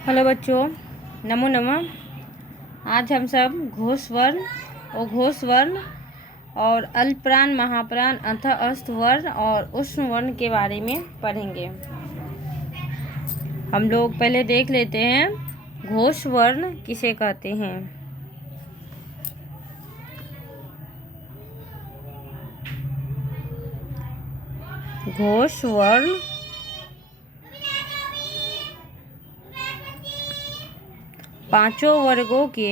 Hello बच्चों, नमो नमः। आज हम सब घोष वर्ण और घोष वर्ण और अल्पप्राण, महाप्राण, अंतःस्थ वर्ण और उष्ण वर्ण के बारे में पढ़ेंगे। हम लोग पहले देख लेते हैं घोष वर्ण किसे कहते हैं। घोष वर्ण पांचों वर्गों के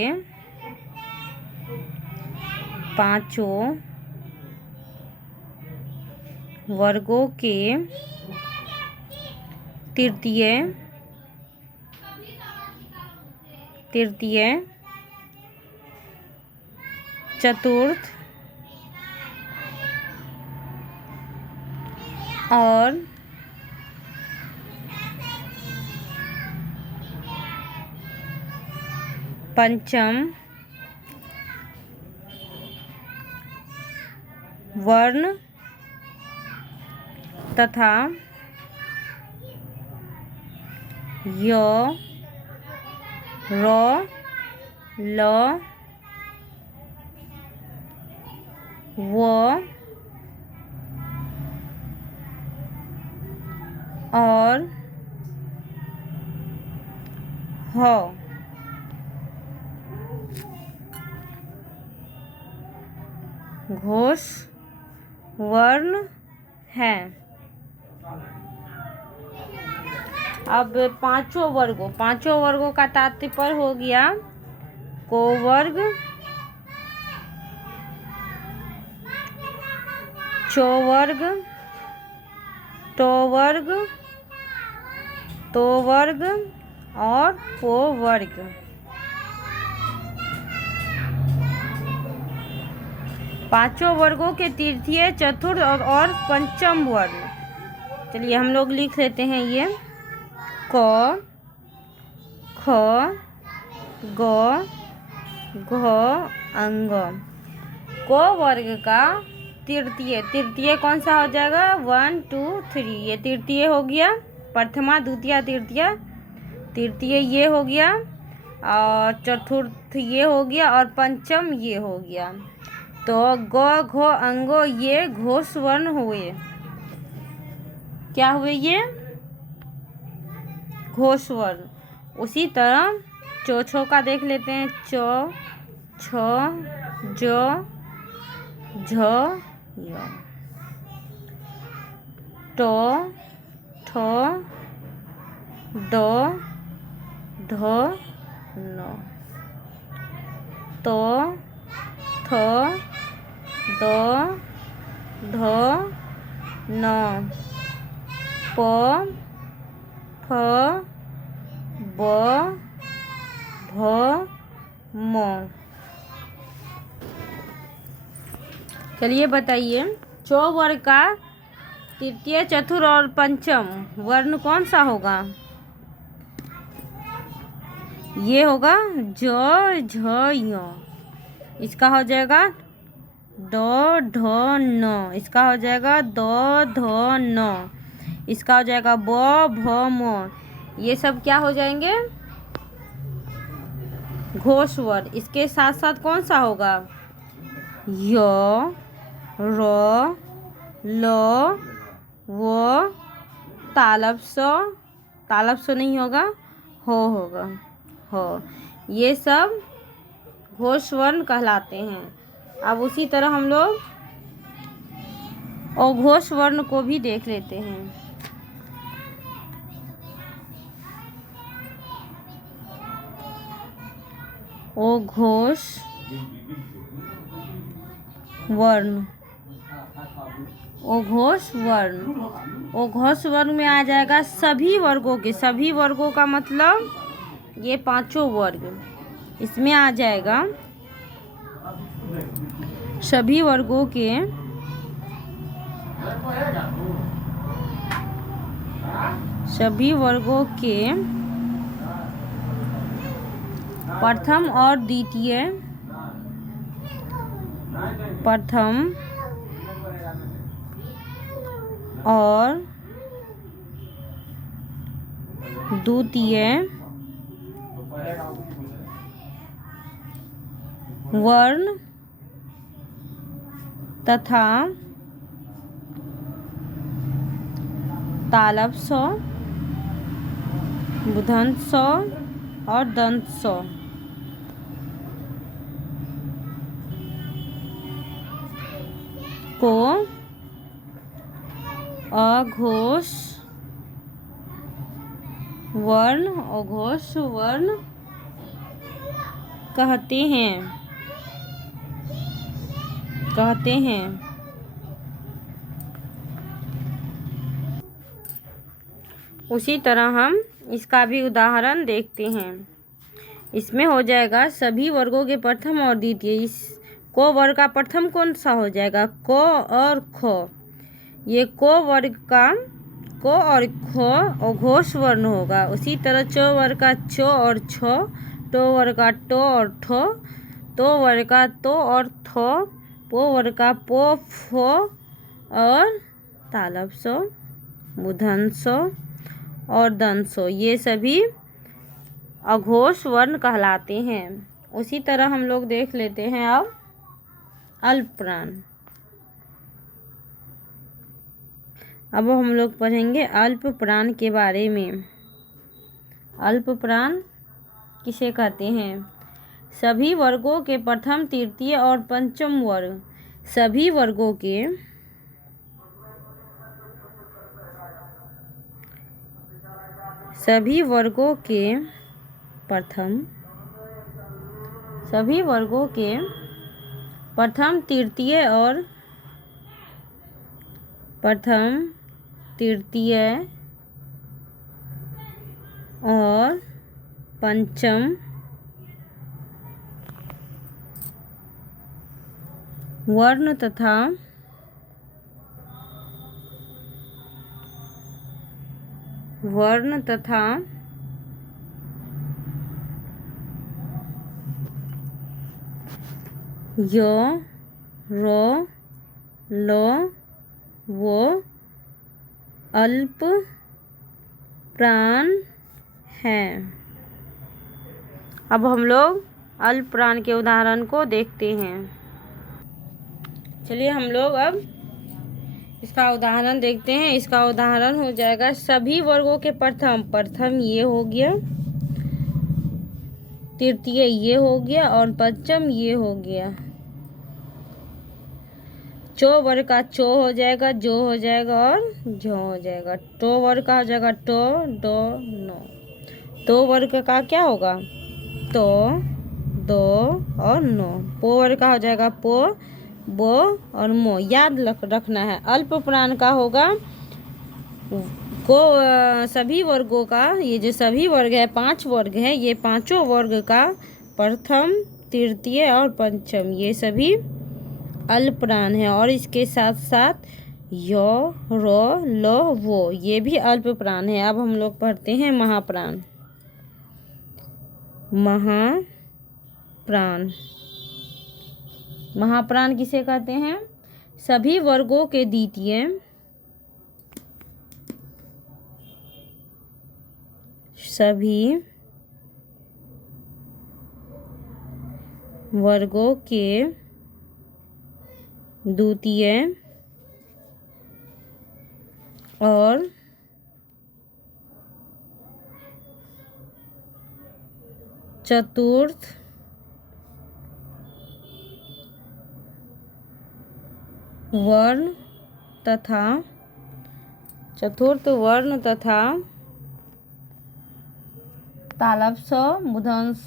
तृतीय, चतुर्थ और पंचम वर्ण तथा य, र, ल, व और ह घोष वर्ण है। अब पांचों वर्गों का तात्पर्य हो गया कोवर्ग, चौवर्ग, तोवर्ग और पोवर्ग। पांचों वर्गों के तृतीय, चतुर्थ और पंचम वर्ण। चलिए हम लोग लिख लेते हैं ये क, ख, ग, घ, अंग। क वर्ग का तृतीय कौन सा हो जाएगा? 1 2 3। ये तृतीय हो गया, प्रथमा द्वितीय तृतीय ये हो गया, और चतुर्थ ये हो गया, और पंचम ये हो गया। तो ग, घ, अंगो ये घोष वर्ण हुए। क्या हुए? ये घोष वर्ण। उसी तरह चौछो का देख लेते हैं। च, छ, ज, झ, य, ट, ठ, ड, ढ, न, त, थ, द, ध, न, प, फ, ब, भ, म। चलिए बताइए, चौवर्ग का तृतीय, चतुर्थ और पंचम वर्ण कौन सा होगा? ये होगा ज, झ, य। इसका हो जाएगा ड, ढ, न। इसका हो जाएगा द, ध, न। इसका हो जाएगा ब, भ, म। ये सब क्या हो जाएंगे? घोष वर्ण। इसके साथ साथ कौन सा होगा? य, र, ल, व, तालव्य स नहीं होगा, हो होगा, हो। ये सब घोष वर्ण कहलाते हैं। अब उसी तरह हम लोग अघोष वर्ण को भी देख लेते हैं। अघोष वर्ण, अघोष वर्ण में आ जाएगा सभी वर्गों का मतलब ये पांचों वर्ग, इसमें आ जाएगा सभी वर्गों के प्रथम और द्वितीय, और द्वितीय वर्ण तथा तालव्य स, मूर्धन्य स और दंत स को अघोष वर्ण कहते हैं। उसी तरह हम इसका भी उदाहरण देखते हैं। इसमें हो जाएगा सभी वर्गों के प्रथम और द्वितीय। इस को वर्ग का प्रथम कौन सा हो जाएगा? को और खो। ये को वर्ग का को और खो अघोष वर्ण होगा। उसी तरह चो वर्ग का चो और छो, टो वर्ग का टो और ठो, तो वर्ग का तो और थो, पो वर्ग का पो फो और तालव्य सो, मूर्धन्य सो और दंत सो, ये सभी अघोष वर्ण कहलाते हैं। उसी तरह हम लोग देख लेते हैं अब अल्पप्राण। अब हम लोग पढ़ेंगे अल्पप्राण के बारे में। अल्पप्राण किसे कहते हैं? सभी वर्गों के प्रथम, तृतीय और पंचम वर्ग। सभी वर्गों के प्रथम, तृतीय और पंचम वर्ण तथा यो, रो, लो, वो अल्प प्राण हैं। अब हम लोग अल्प प्राण के उदाहरण को देखते हैं। चलिए हम लोग अब इसका उदाहरण देखते हैं। इसका उदाहरण हो जाएगा सभी वर्गों के प्रथम ये हो गया, तृतीय ये हो गया और पंचम ये हो गया। चो वर्ग का चो हो जाएगा, जो हो जाएगा और झो हो जाएगा। टो वर्ग का हो जाएगा टो, डो, नो। तो वर्ग का क्या होगा? तो, दो और नो। पो वर्ग का हो जाएगा पो, बो और मो। याद रखना है। अल्प प्राण का होगा को सभी वर्गों का, ये जो सभी वर्ग है 5 वर्ग है, ये पांचों वर्ग का प्रथम, तृतीय और पंचम ये सभी अल्प प्राण है। और इसके साथ साथ यो, रो, लो, वो ये भी अल्प प्राण है। अब हम लोग पढ़ते हैं महाप्राण। महाप्राण किसे कहते हैं? सभी वर्गों के द्वितीय, और चतुर्थ वर्ण तथा तालव्य स, मूर्धन्य स,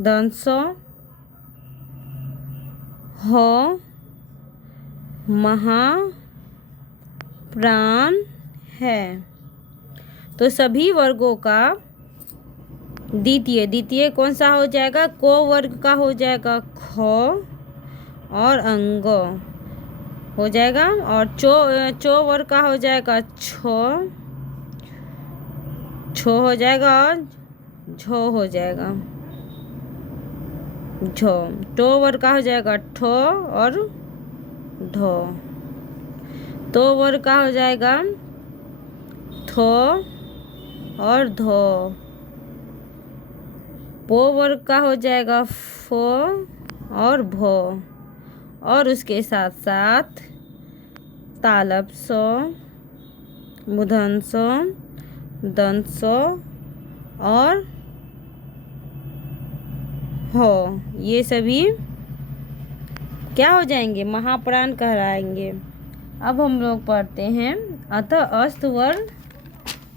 दंत स हो महाप्राण है। तो सभी वर्गों का द्वितीय कौन सा हो जाएगा? को वर्ग का हो जाएगा खो और अंग हो जाएगा। और चो वर्ग का हो जाएगा छो हो जाएगा और झो हो जाएगा, झो। टो वर्ग का हो जाएगा ठो और ढो। तो वर्ग का हो जाएगा थो और धो। पो वर्ग का हो जाएगा फो और भो, और उसके साथ साथ तालब सो, मूर्धन्य सो, दंत सो और हो, ये सभी क्या हो जाएंगे, महाप्राण कहलाएंगे। अब हम लोग पढ़ते हैं अतः अस्त वर्ण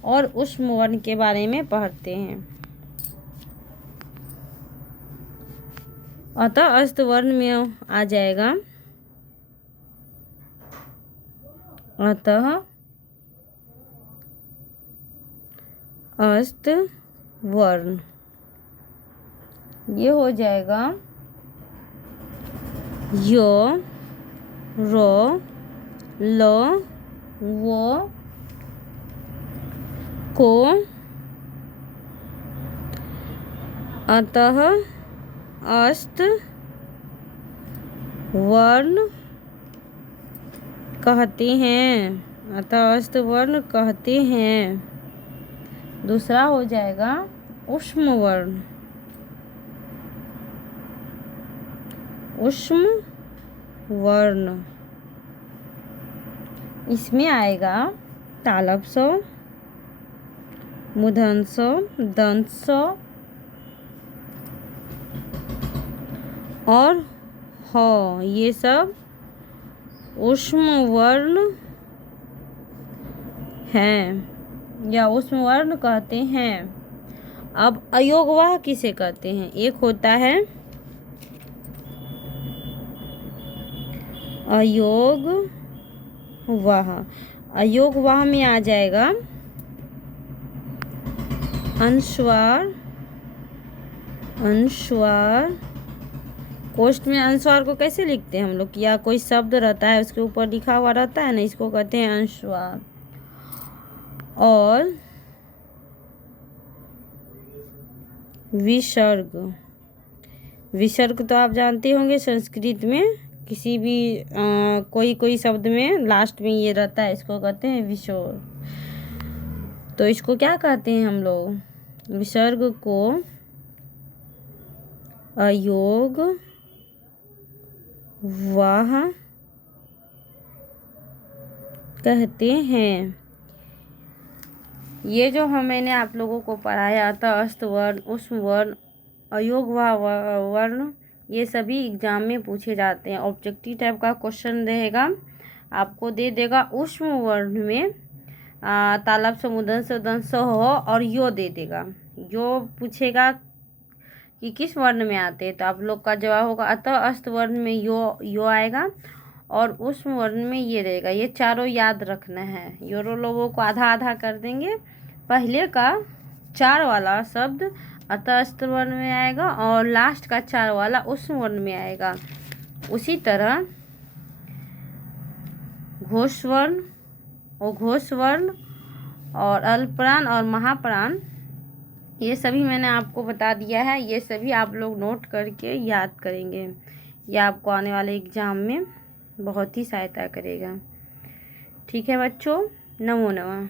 और ऊष्म वर्ण के बारे में पढ़ते हैं। अतः अस्त वर्ण में आ जाएगा अतः अस्त वर्ण, ये हो जाएगा यो, रो, लो, वो, को, अतः अस्त वर्ण कहते हैं। अतः अस्त वर्ण कहते हैं। दूसरा हो जाएगा ऊष्म वर्ण। ऊष्म वर्ण, इसमें आएगा तालब सो, मूर्धन्य सो, दंत सो और हो, ये सब ऊष्म वर्ण हैं या ऊष्म वर्ण कहते हैं। अब अयोगवाह किसे कहते हैं? एक होता है अयोगवाह। अयोगवाह में आ जाएगा अनुस्वार, अनुस्वार। कोष्ठ में अनुस्वार को कैसे लिखते हैं हम लोग? या कोई शब्द रहता है उसके ऊपर लिखा हुआ रहता है ना, इसको कहते हैं अनुस्वार। और विसर्ग। विसर्ग तो आप जानते होंगे, संस्कृत में किसी भी कोई शब्द में लास्ट में ये रहता है, इसको कहते हैं विसर्ग। तो इसको क्या कहते हैं हम लोग? विसर्ग को अयोग वाह कहते हैं। ये जो मैंने आप लोगों को पढ़ाया था, अस्त वर्ण, ऊष्म वर्ण, अयोगवाह वर्ण, ये सभी एग्जाम में पूछे जाते हैं। ऑब्जेक्टिव टाइप का क्वेश्चन रहेगा, आपको दे देगा ऊष्म वर्ण में तालब से, मूर्धन्य से, दंत से, हो और यो दे देगा। यो पूछेगा कि किस वर्ण में आते हैं, तो आप लोग का जवाब होगा अतः अस्त वर्ण में यो आएगा और ऊष्म वर्ण में ये रहेगा। ये चारों याद रखना है। योरो लोगों को आधा आधा कर देंगे। पहले का 4 वाला शब्द अतः अस्त वर्ण में आएगा और लास्ट का 4 वाला ऊष्म वर्ण में आएगा। उसी तरह घोष वर्ण और घोष वर्ण और अल्पप्राण और महाप्राण, ये सभी मैंने आपको बता दिया है। ये सभी आप लोग नोट करके याद करेंगे, यह आपको आने वाले एग्ज़ाम में बहुत ही सहायता करेगा। ठीक है बच्चों, नमो नमः।